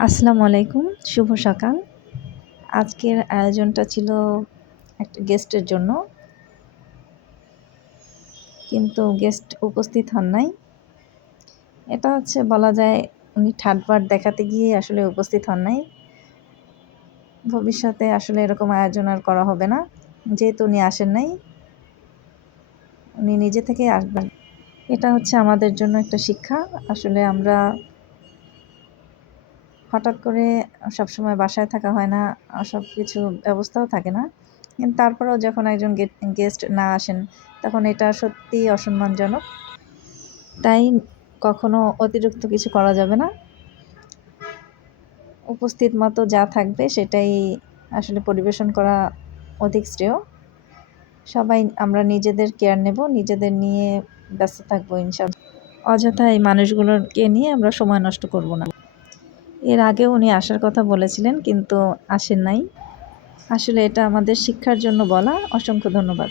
আসসালামু আলাইকুম, শুভ সকাল। আজকের আয়োজনটা ছিল একটা গেস্টের জন্য, কিন্তু গেস্ট উপস্থিত হন নাই। এটা হচ্ছে বলা যায় উনি ঠাটবাট দেখাতে গিয়ে আসলে উপস্থিত হন নাই। ভবিষ্যতে আসলে এরকম আয়োজন আর করা হবে না। যেহেতু উনি আসেন নাই, উনি নিজে থেকেই আসবেন। এটা হচ্ছে আমাদের জন্য একটা শিক্ষা। আসলে আমরা হঠাৎ করে সবসময় বাসায় থাকা হয় না, সব কিছু ব্যবস্থাও থাকে না। কিন্তু তারপরেও যখন একজন গেস্ট না আসেন, তখন এটা সত্যিই অসম্মানজনক। তাই কখনো অতিরিক্ত কিছু করা যাবে না। উপস্থিত মতো যা থাকবে সেটাই আসলে পরিবেশন করা অধিক শ্রেয়। সবাই আমরা নিজেদের কেয়ার নেব, নিজেদের নিয়ে ব্যস্ত থাকবো ইনশাআল্লাহ। অযথা এই মানুষগুলোকে নিয়ে আমরা সময় নষ্ট করব না। এর আগেও উনি আসার কথা বলেছিলেন, কিন্তু আসেন নাই। আসলে এটা আমাদের শিক্ষার জন্য বলা। অসংখ্য ধন্যবাদ।